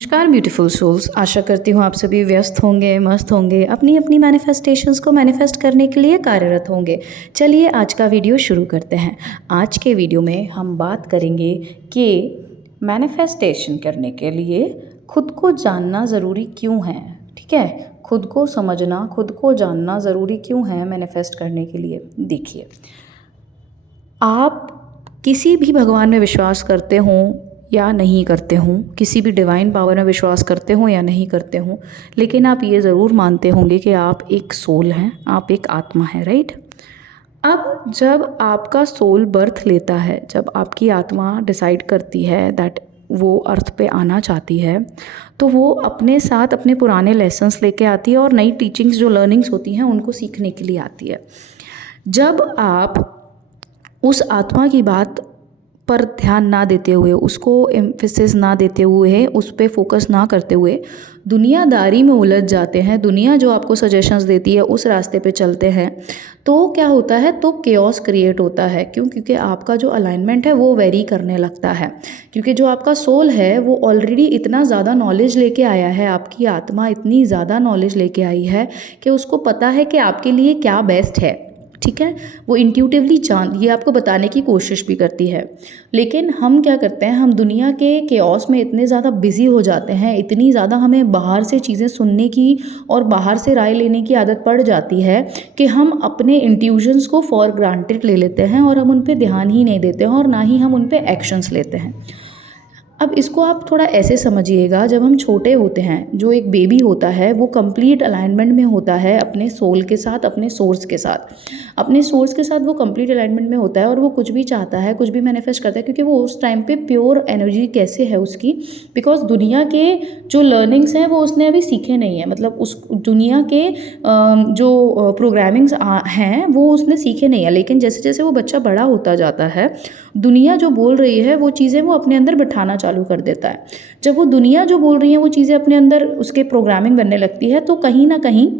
नमस्कार beautiful souls. आशा करती हूँ आप सभी व्यस्त होंगे, मस्त होंगे, अपनी अपनी मैनिफेस्टेशंस को मैनिफेस्ट करने के लिए कार्यरत होंगे। चलिए आज का वीडियो शुरू करते हैं। आज के वीडियो में हम बात करेंगे कि मैनिफेस्टेशन करने के लिए खुद को जानना ज़रूरी क्यों है। ठीक है, खुद को समझना, खुद को जानना ज़रूरी क्यों है मैनिफेस्ट करने के लिए। देखिए, आप किसी भी भगवान में विश्वास करते हों या नहीं करते हों, किसी भी डिवाइन पावर में विश्वास करते हों या नहीं करते हों, लेकिन आप ये ज़रूर मानते होंगे कि आप एक सोल हैं, आप एक आत्मा हैं, राइट। अब जब आपका सोल बर्थ लेता है, जब आपकी आत्मा डिसाइड करती है दैट वो अर्थ पे आना चाहती है, तो वो अपने साथ अपने पुराने लेसन्स लेके आती है और नई टीचिंग्स जो लर्निंग्स होती हैं उनको सीखने के लिए आती है। जब आप उस आत्मा की बात पर ध्यान ना देते हुए, उसको एम्फेसिस ना देते हुए, उस पे फोकस ना करते हुए दुनियादारी में उलझ जाते हैं, दुनिया जो आपको सजेशंस देती है उस रास्ते पे चलते हैं, तो क्या होता है, तो केओस क्रिएट होता है। क्यों? क्योंकि आपका जो अलाइनमेंट है वो वेरी करने लगता है। क्योंकि जो आपका सोल है वो ऑलरेडी इतना ज़्यादा नॉलेज लेके आया है, आपकी आत्मा इतनी ज़्यादा नॉलेज लेके आई है कि उसको पता है कि आपके लिए क्या बेस्ट है। ठीक है, वो इंट्यूटिवली ये आपको बताने की कोशिश भी करती है। लेकिन हम क्या करते हैं, हम दुनिया के केओस में इतने ज़्यादा बिजी हो जाते हैं, इतनी ज़्यादा हमें बाहर से चीज़ें सुनने की और बाहर से राय लेने की आदत पड़ जाती है कि हम अपने इंट्यूशंस को फॉर ग्रांटेड ले लेते हैं और हम उन पे ध्यान ही नहीं देते हैं और ना ही हम उन पे एक्शंस लेते हैं। अब इसको आप थोड़ा ऐसे समझिएगा, जब हम छोटे होते हैं, जो एक बेबी होता है वो कंप्लीट अलाइनमेंट में होता है अपने सोल के साथ, अपने सोर्स के साथ। अपने सोर्स के साथ वो कंप्लीट अलाइनमेंट में होता है और वो कुछ भी चाहता है, कुछ भी मैनिफेस्ट करता है, क्योंकि वो उस टाइम पे प्योर एनर्जी कैसे है उसकी, बिकॉज दुनिया के जो लर्निंग्स हैं वो उसने अभी सीखे नहीं है। मतलब उस दुनिया के जो प्रोग्रामिंग्स हैं वो उसने सीखे नहीं है। लेकिन जैसे जैसे वो बच्चा बड़ा होता जाता है, दुनिया जो बोल रही है वो चीज़ें वो अपने अंदर बिठाना चालू कर देता है। जब वो दुनिया जो बोल रही है वो चीज़ें अपने अंदर उसके प्रोग्रामिंग बनने लगती है, तो कहीं ना कहीं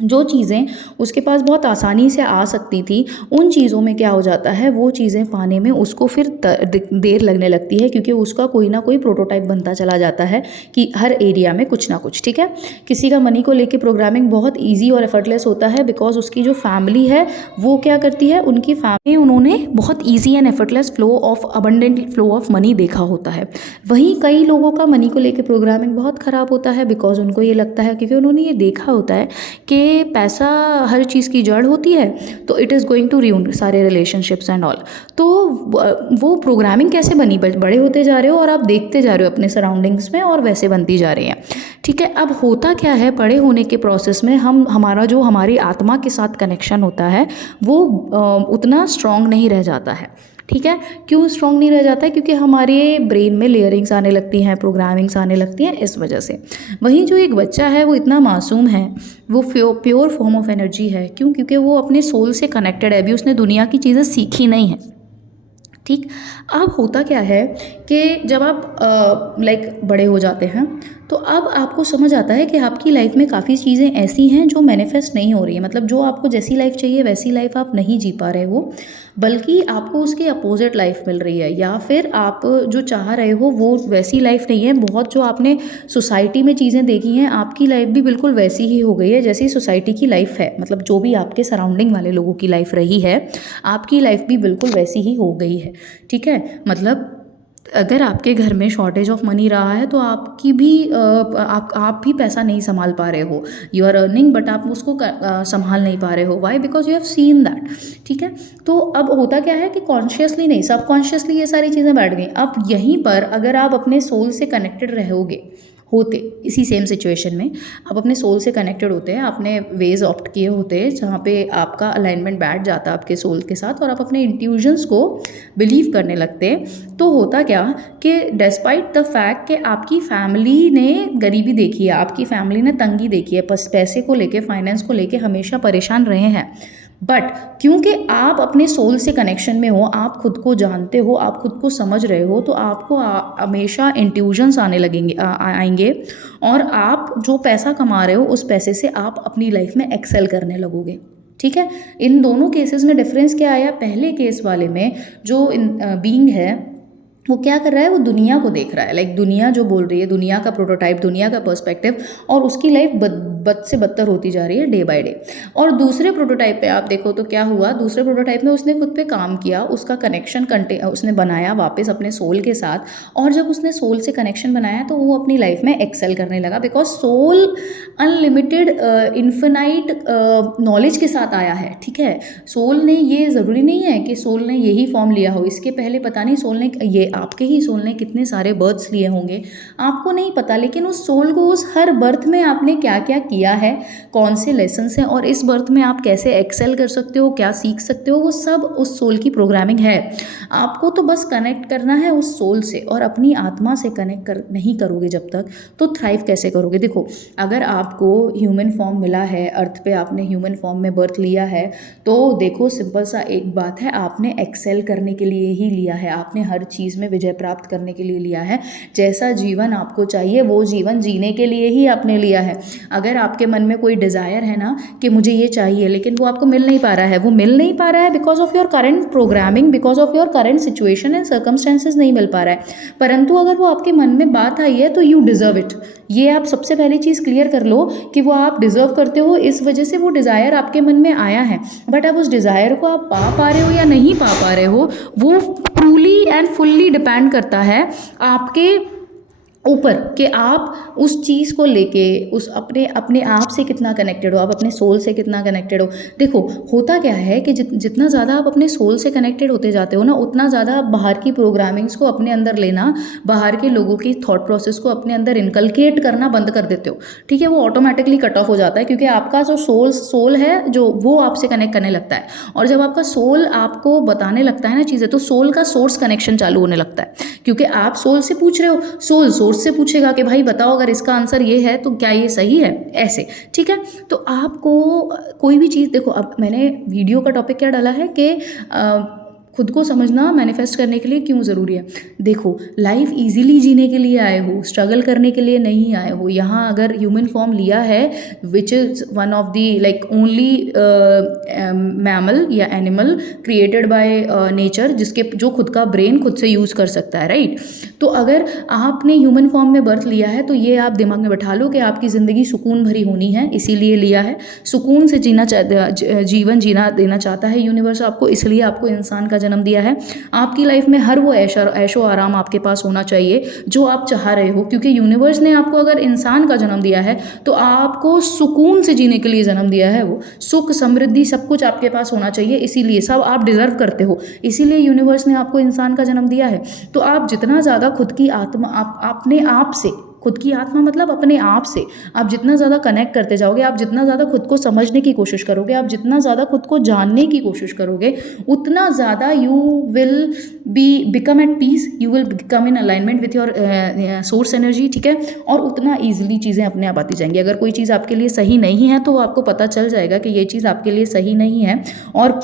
जो चीज़ें उसके पास बहुत आसानी से आ सकती थी, उन चीज़ों में क्या हो जाता है, वो चीज़ें पाने में उसको फिर देर लगने लगती है, क्योंकि उसका कोई ना कोई प्रोटोटाइप बनता चला जाता है कि हर एरिया में कुछ ना कुछ। ठीक है, किसी का मनी को लेके प्रोग्रामिंग बहुत ईजी और एफर्टलेस होता है, बिकॉज उसकी जो फैमिली है वो क्या करती है, उनकी फैमिली उन्होंने बहुत easy and effortless flow of abundant flow of money देखा होता है। वहीं कई लोगों का मनी को लेके प्रोग्रामिंग बहुत ख़राब होता है, बिकॉज उनको ये लगता है, क्योंकि उन्होंने ये देखा होता है कि पैसा हर चीज़ की जड़ होती है, तो it is going to ruin सारे रिलेशनशिप्स एंड ऑल। तो वो प्रोग्रामिंग कैसे बनी, बड़े होते जा रहे हो और आप देखते जा रहे हो अपने सराउंडिंग्स में और वैसे बनती जा रही हैं। ठीक है, अब होता क्या है, बड़े होने के प्रोसेस में हमारा जो हमारी आत्मा के साथ कनेक्शन होता है वो उतना स्ट्रांग नहीं रह जाता है। ठीक है, क्यों स्ट्रांग नहीं रह जाता है? क्योंकि हमारे ब्रेन में लेयरिंग्स आने लगती हैं, प्रोग्रामिंग्स आने लगती हैं, इस वजह से। वहीं जो एक बच्चा है वो इतना मासूम है, वो प्योर फॉर्म ऑफ एनर्जी है। क्यों? क्योंकि वो अपने सोल से कनेक्टेड है, अभी उसने दुनिया की चीज़ें सीखी नहीं है। ठीक, अब होता क्या है कि जब आप बड़े हो जाते हैं, तो अब आपको समझ आता है कि आपकी लाइफ में काफ़ी चीज़ें ऐसी हैं जो मैनिफेस्ट नहीं हो रही है। मतलब जो आपको जैसी लाइफ चाहिए वैसी लाइफ आप नहीं जी पा रहे हो, बल्कि आपको उसके अपोजिट लाइफ मिल रही है, या फिर आप जो चाह रहे हो वो वैसी लाइफ नहीं है। बहुत जो आपने सोसाइटी में चीज़ें देखी हैं, आपकी लाइफ भी बिल्कुल वैसी ही हो गई है जैसी सोसाइटी की लाइफ है। मतलब जो भी आपके सराउंडिंग वाले लोगों की लाइफ रही है, आपकी लाइफ भी बिल्कुल वैसी ही हो गई है। ठीक है, मतलब अगर आपके घर में शॉर्टेज ऑफ मनी रहा है, तो आपकी भी आप भी पैसा नहीं संभाल पा रहे हो। यू आर अर्निंग बट आप उसको संभाल नहीं पा रहे हो। Why? Because you have seen that. ठीक है, तो अब होता क्या है कि कॉन्शियसली नहीं, सबकॉन्शियसली ये सारी चीज़ें बैठ गई। अब यहीं पर अगर आप अपने सोल से कनेक्टेड रहोगे, होते इसी सेम सिचुएशन में आप अपने सोल से कनेक्टेड होते हैं, आपने वेज ऑप्ट किए होते हैं जहाँ पे आपका अलाइनमेंट बैठ जाता है आपके सोल के साथ, और आप अपने इंट्यूशंस को बिलीव करने लगते हैं। तो होता क्या कि डिस्पाइट द फैक्ट कि आपकी फैमिली ने गरीबी देखी है, आपकी फैमिली ने तंगी देखी है, बस पैसे को लेके, फाइनेंस को लेके हमेशा परेशान रहे हैं, बट क्योंकि आप अपने सोल से कनेक्शन में हो, आप खुद को जानते हो, आप खुद को समझ रहे हो, तो आपको हमेशा इंट्यूजन्स आने लगेंगे, आएंगे, और आप जो पैसा कमा रहे हो उस पैसे से आप अपनी लाइफ में एक्सेल करने लगोगे। ठीक है, इन दोनों केसेस में डिफरेंस क्या आया? पहले केस वाले में जो बीइंग है वो क्या कर रहा है, वो दुनिया को देख रहा है, लाइक दुनिया जो बोल रही है, दुनिया का प्रोटोटाइप, दुनिया का पर्सपेक्टिव, और उसकी लाइफ बद से बदतर होती जा रही है डे बाय डे। और दूसरे प्रोटोटाइप पे आप देखो तो क्या हुआ, दूसरे प्रोटोटाइप में उसने खुद पे काम किया, उसका कनेक्शन उसने बनाया वापस अपने सोल के साथ, और जब उसने सोल से कनेक्शन बनाया तो वो अपनी लाइफ में एक्सेल करने लगा, because soul unlimited infinite knowledge के साथ आया है, ठीक है। सोल ने, ये ज़रूरी नहीं है कि सोल ने यही फॉर्म लिया हो, इसके पहले पता नहीं सोल ने, ये आपके ही सोल ने कितने सारे बर्थ्स लिए होंगे, आपको नहीं पता, लेकिन उस सोल को उस हर बर्थ में आपने क्या क्या किया है, कौन से लेसन्स हैं, और इस बर्थ में आप कैसे एक्सेल कर सकते हो, क्या सीख सकते हो, वो सब उस सोल की प्रोग्रामिंग है। आपको तो बस कनेक्ट करना है उस सोल से, और अपनी आत्मा से कनेक्ट नहीं करोगे जब तक, तो थ्राइव कैसे करोगे। देखो, अगर आपको ह्यूमन फॉर्म मिला है, अर्थ पे आपने ह्यूमन फॉर्म में बर्थ लिया है, तो देखो सिंपल सा एक बात है, आपने एक्सेल करने के लिए ही लिया है, आपने हर चीज़ में विजय प्राप्त करने के लिए लिया है। जैसा जीवन आपको चाहिए वो जीवन जीने के लिए ही आपने लिया है। अगर आपके मन में कोई डिज़ायर है ना कि मुझे ये चाहिए, लेकिन वो आपको मिल नहीं पा रहा है, वो मिल नहीं पा रहा है because of your current programming, because of your current situation and circumstances नहीं मिल पा रहा है। परंतु अगर वो आपके मन में बात आई है तो यू डिज़र्व इट। ये आप सबसे पहली चीज़ क्लियर कर लो कि वो आप डिज़र्व करते हो, इस वजह से वो डिज़ायर आपके मन में आया है। बट अब उस डिज़ायर को आप पा रहे हो या नहीं पा रहे हो, वो ट्रूली एंड फुल्ली डिपेंड करता है आपके ऊपर, कि आप उस चीज़ को लेके उस अपने आप से कितना कनेक्टेड हो, आप अपने सोल से कितना कनेक्टेड हो। देखो होता क्या है कि जितना ज़्यादा आप अपने सोल से कनेक्टेड होते जाते हो ना, उतना ज़्यादा आप बाहर की प्रोग्रामिंग्स को अपने अंदर लेना, बाहर के लोगों की थॉट प्रोसेस को अपने अंदर इनकलकेट करना बंद कर देते हो, ठीक है। वो ऑटोमेटिकली कट ऑफ हो जाता है, क्योंकि आपका जो सोल है जो वो आपसे कनेक्ट करने लगता है, और जब आपका सोल आपको बताने लगता है ना चीज़ें, तो सोल का सोर्स कनेक्शन चालू होने लगता है, क्योंकि आप सोल से पूछ रहे हो, सोल सोर्स से पूछेगा कि भाई बताओ अगर इसका आंसर ये है तो क्या ये सही है, ऐसे, ठीक है। तो आपको कोई भी चीज़, देखो अब मैंने वीडियो का टॉपिक क्या डाला है कि खुद को समझना मैनिफेस्ट करने के लिए क्यों ज़रूरी है। देखो, लाइफ इजीली जीने के लिए आए हो, स्ट्रगल करने के लिए नहीं आए हो। यहाँ अगर ह्यूमन फॉर्म लिया है, which is one of the like only mammal या एनिमल क्रिएटेड बाय नेचर, जिसके जो खुद का ब्रेन खुद से यूज़ कर सकता है, राइट। तो अगर आपने ह्यूमन फॉर्म में बर्थ लिया है, तो ये आप दिमाग में बैठा लो कि आपकी ज़िंदगी सुकून भरी होनी है, इसीलिए लिया है। सुकून से जीवन जीना देना चाहता है यूनिवर्स आपको, इसलिए आपको इंसान का जन्म दिया है। आपकी लाइफ में हर वो ऐशो आराम आपके पास होना चाहिए जो आप चाह रहे हो, क्योंकि यूनिवर्स ने आपको अगर इंसान का जन्म दिया है तो आपको सुकून से जीने के लिए जन्म दिया है। वो सुख समृद्धि सब कुछ आपके पास होना चाहिए, इसीलिए सब आप डिजर्व करते हो, इसीलिए यूनिवर्स ने आपको इंसान का जन्म दिया है। तो आप जितना ज़्यादा खुद की आत्मा, आप अपने आप से, खुद की आत्मा मतलब अपने आप से आप जितना ज़्यादा कनेक्ट करते जाओगे, आप जितना ज़्यादा खुद को समझने की कोशिश करोगे, आप जितना ज़्यादा खुद को जानने की कोशिश करोगे, उतना ज़्यादा you will become at peace, you will become in alignment with your source energy, ठीक है। और उतना ईजिली चीज़ें अपने आप आती जाएंगी। अगर कोई चीज़ आपके लिए सही नहीं है तो आपको पता चल जाएगा कि ये चीज़ आपके लिए सही नहीं है, और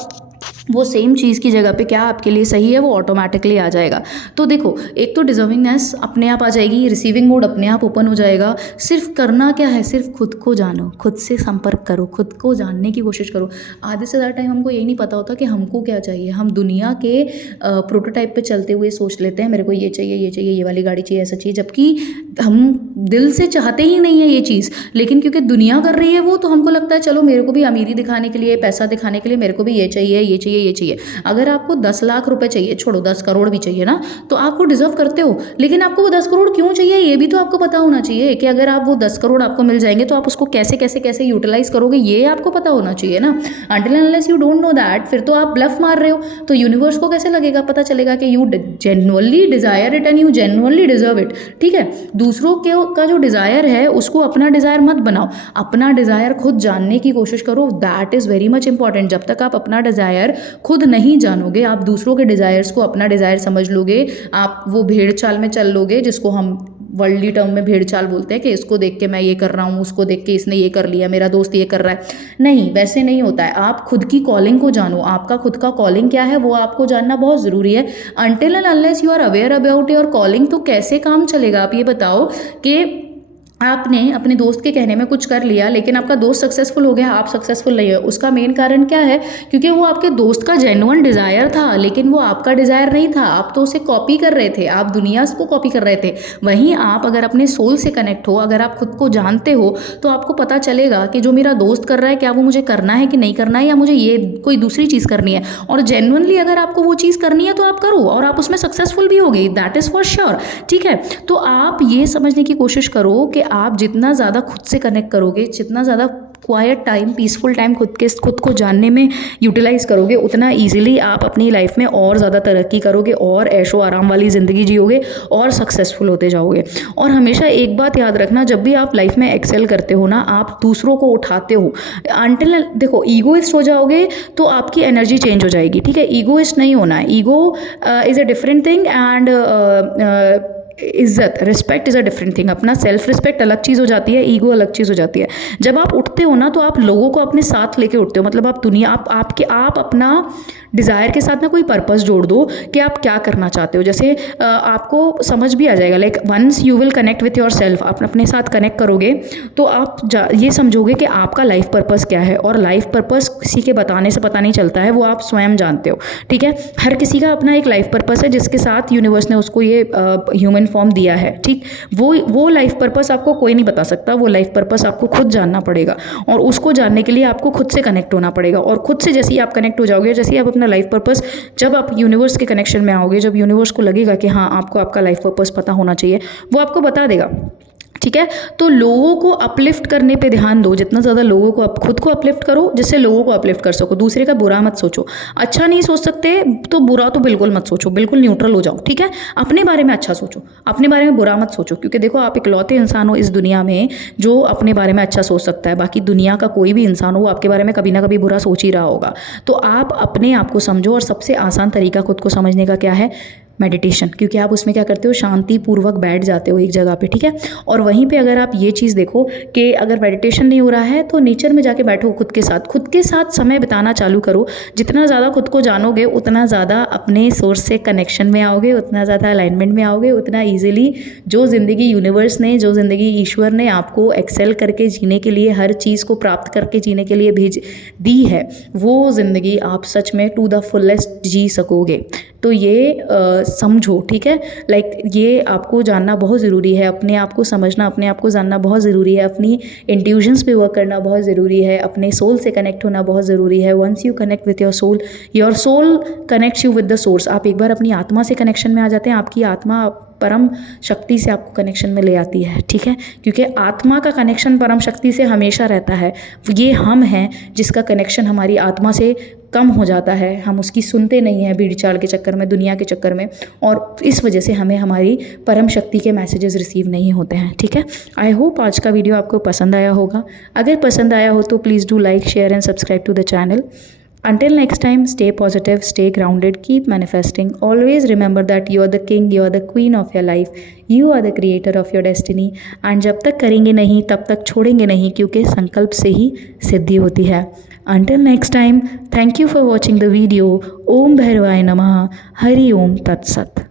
वो सेम चीज़ की जगह पे क्या आपके लिए सही है वो ऑटोमेटिकली आ जाएगा। तो देखो, एक तो डिजर्विंगनेस अपने आप आ जाएगी, रिसीविंग मोड अपने आप ओपन हो जाएगा। सिर्फ करना क्या है, सिर्फ खुद को जानो, खुद से संपर्क करो, खुद को जानने की कोशिश करो। आधे से ज़्यादा टाइम हमको यही नहीं पता होता कि हमको क्या चाहिए। हम दुनिया के प्रोटोटाइप पे चलते हुए सोच लेते हैं मेरे को ये चाहिए, ये चाहिए, ये वाली गाड़ी चाहिए, ऐसा चाहिए, जबकि हम दिल से चाहते ही नहीं है ये चीज़, लेकिन क्योंकि दुनिया कर रही है वो, तो हमको लगता है चलो मेरे को भी अमीरी दिखाने के लिए, पैसा दिखाने के लिए मेरे को भी ये चाहिए, ये चाहिए, ये चाहिए। अगर आपको 10 लाख रुपए चाहिए, छोड़ो 10 करोड़ भी चाहिए ना, तो आप वो डिजर्व करते हो, लेकिन आपको वो 10 करोड़ क्यों चाहिए ये भी तो आपको पता होना चाहिए कि अगर आप वो 10 करोड़ आपको मिल जाएंगे तो आप उसको कैसे कैसे कैसे यूटिलाइज करोगे, ये आपको पता होना चाहिए ना। Until unless you don't know that, फिर तो आप ब्लफ मार रहे हो। तो यूनिवर्स को कैसे लगेगा, पता चलेगा कि you genuinely desire it and you genuinely deserve it, ठीक है। दूसरों का जो डिजायर है उसको अपना डिजायर मत बनाओ, अपना डिजायर खुद जानने की कोशिश करो, that is very much important. जब तक आप अपना डिजायर खुद नहीं जानोगे, आप दूसरों के डिजायर्स को अपना डिजायर समझ लोगे, आप वो भेड़ चाल में चल लोगे, जिसको हम वर्ल्डली टर्म में भेड़ चाल बोलते हैं कि इसको देख के मैं ये कर रहा हूँ, उसको देख के इसने ये कर लिया, मेरा दोस्त ये कर रहा है। नहीं, वैसे नहीं होता है। आप खुद की कॉलिंग को जानो, आपका खुद का कॉलिंग क्या है वो आपको जानना बहुत ज़रूरी है। Until and unless you are aware about your calling, तो कैसे काम चलेगा। आप ये बताओ कि आपने अपने दोस्त के कहने में कुछ कर लिया लेकिन आपका दोस्त सक्सेसफुल हो गया, आप सक्सेसफुल नहीं हो, उसका मेन कारण क्या है? क्योंकि वो आपके दोस्त का जेन्युइन डिज़ायर था लेकिन वो आपका डिज़ायर नहीं था। आप तो उसे कॉपी कर रहे थे, आप दुनिया को कॉपी कर रहे थे। वहीं आप अगर अपने सोल से कनेक्ट हो, अगर आप खुद को जानते हो, तो आपको पता चलेगा कि जो मेरा दोस्त कर रहा है क्या वो मुझे करना है कि नहीं करना है, या मुझे ये कोई दूसरी चीज़ करनी है। और जेन्युइनली अगर आपको वो चीज़ करनी है तो आप करो और आप उसमें सक्सेसफुल भी होगे, दैट इज़ फॉर श्योर। ठीक है, तो आप ये समझने की कोशिश करो कि आप जितना ज़्यादा खुद से कनेक्ट करोगे, जितना ज़्यादा क्वाइट टाइम, पीसफुल टाइम खुद को जानने में यूटिलाइज़ करोगे, उतना ईजिली आप अपनी लाइफ में और ज़्यादा तरक्की करोगे और ऐशो आराम वाली ज़िंदगी जियोगे और सक्सेसफुल होते जाओगे। और हमेशा एक बात याद रखना, जब भी आप लाइफ में एक्सेल करते हो ना, आप दूसरों को उठाते हो। अंटिल देखो, ईगोइस्ट हो जाओगे तो आपकी एनर्जी चेंज हो जाएगी। ठीक है, ईगोइस्ट नहीं होना है। Ego is a different thing and इज्जत, respect is a different thing. अपना सेल्फ रिस्पेक्ट अलग चीज़ हो जाती है, ईगो अलग चीज़ हो जाती है। जब आप उठते हो ना तो आप लोगों को अपने साथ लेके उठते हो, मतलब आप दुनिया, आप अपना डिज़ायर के साथ ना कोई पर्पस जोड़ दो कि आप क्या करना चाहते हो। जैसे आपको समझ भी आ जाएगा, like once you will connect with yourself, आप अपने साथ कनेक्ट करोगे तो आप ये समझोगे कि आपका लाइफ पर्पस क्या है। और लाइफ पर्पस किसी के बताने से पता नहीं चलता है, वो आप स्वयं जानते हो। ठीक है, हर किसी का अपना एक लाइफ पर्पस है जिसके साथ यूनिवर्स ने उसको ये ह्यूमन फॉर्म दिया है। ठीक, वो लाइफ पर्पस आपको कोई नहीं बता सकता, वो लाइफ पर्पस आपको खुद जानना पड़ेगा। और उसको जानने के लिए आपको खुद से कनेक्ट होना पड़ेगा। और खुद से जैसे ही आप कनेक्ट हो जाओगे, जैसे ही आप अपना लाइफ पर्पस, जब आप यूनिवर्स के कनेक्शन में आओगे, जब यूनिवर्स को लगेगा कि हाँ आपको आपका लाइफ पर्पस पता होना चाहिए, वो आपको बता देगा। ठीक है, तो लोगों को अपलिफ्ट करने पे ध्यान दो। जितना ज़्यादा लोगों को, खुद को अपलिफ्ट करो जिससे लोगों को अपलिफ्ट कर सको। दूसरे का बुरा मत सोचो, अच्छा नहीं सोच सकते तो बुरा तो बिल्कुल मत सोचो, बिल्कुल न्यूट्रल हो जाओ। ठीक है, अपने बारे में अच्छा सोचो, अपने बारे में बुरा मत सोचो। क्योंकि देखो, आप इकलौते इंसान हो इस दुनिया में जो अपने बारे में अच्छा सोच सकता है। बाकी दुनिया का कोई भी इंसान हो, वो आपके बारे में कभी ना कभी बुरा सोच ही रहा होगा। तो आप अपने आप को समझो। और सबसे आसान तरीका खुद को समझने का क्या है? मेडिटेशन। क्योंकि आप उसमें क्या करते हो, शांति पूर्वक बैठ जाते हो एक जगह पे। ठीक है, और वहीं पे अगर आप ये चीज़ देखो कि अगर मेडिटेशन नहीं हो रहा है तो नेचर में जाके बैठो, खुद के साथ समय बिताना चालू करो। जितना ज़्यादा खुद को जानोगे उतना ज़्यादा अपने सोर्स से कनेक्शन में आओगे, उतना ज़्यादा अलाइनमेंट में आओगे, उतना ईजिली जो ज़िंदगी यूनिवर्स ने, जो ज़िंदगी ईश्वर ने आपको एक्सेल करके जीने के लिए, हर चीज़ को प्राप्त करके जीने के लिए भेज दी है, वो ज़िंदगी आप सच में टू द फुलेस्ट जी सकोगे। तो ये समझो। ठीक है, लाइक ये आपको जानना बहुत ज़रूरी है, अपने आप को समझना, अपने आप को जानना बहुत ज़रूरी है, अपनी इंट्यूशंस पे वर्क करना बहुत ज़रूरी है, अपने सोल से कनेक्ट होना बहुत ज़रूरी है। Once you connect with your soul connects you with the source. आप एक बार अपनी आत्मा से कनेक्शन में आ जाते हैं, आपकी आत्मा परम शक्ति से आपको कनेक्शन में ले आती है। ठीक है, क्योंकि आत्मा का कनेक्शन परम शक्ति से हमेशा रहता है। ये हम हैं जिसका कनेक्शन हमारी आत्मा से कम हो जाता है, हम उसकी सुनते नहीं हैं भीड़ चाल के चक्कर में, दुनिया के चक्कर में, और इस वजह से हमें हमारी परम शक्ति के मैसेजेस रिसीव नहीं होते हैं। ठीक है, आई होप आज का वीडियो आपको पसंद आया होगा। अगर पसंद आया हो तो please do like, share and subscribe to the channel. Until next time, stay positive, stay grounded, keep manifesting. Always remember that you are the king, you are the queen of your life. You are the creator of your destiny. And जब तक करेंगे नहीं तब तक छोड़ेंगे नहीं, क्योंकि संकल्प से ही सिद्धि होती है. Until next time, thank you for watching the video. ओम भैरवाय नमः. हरि ओम तत्सत.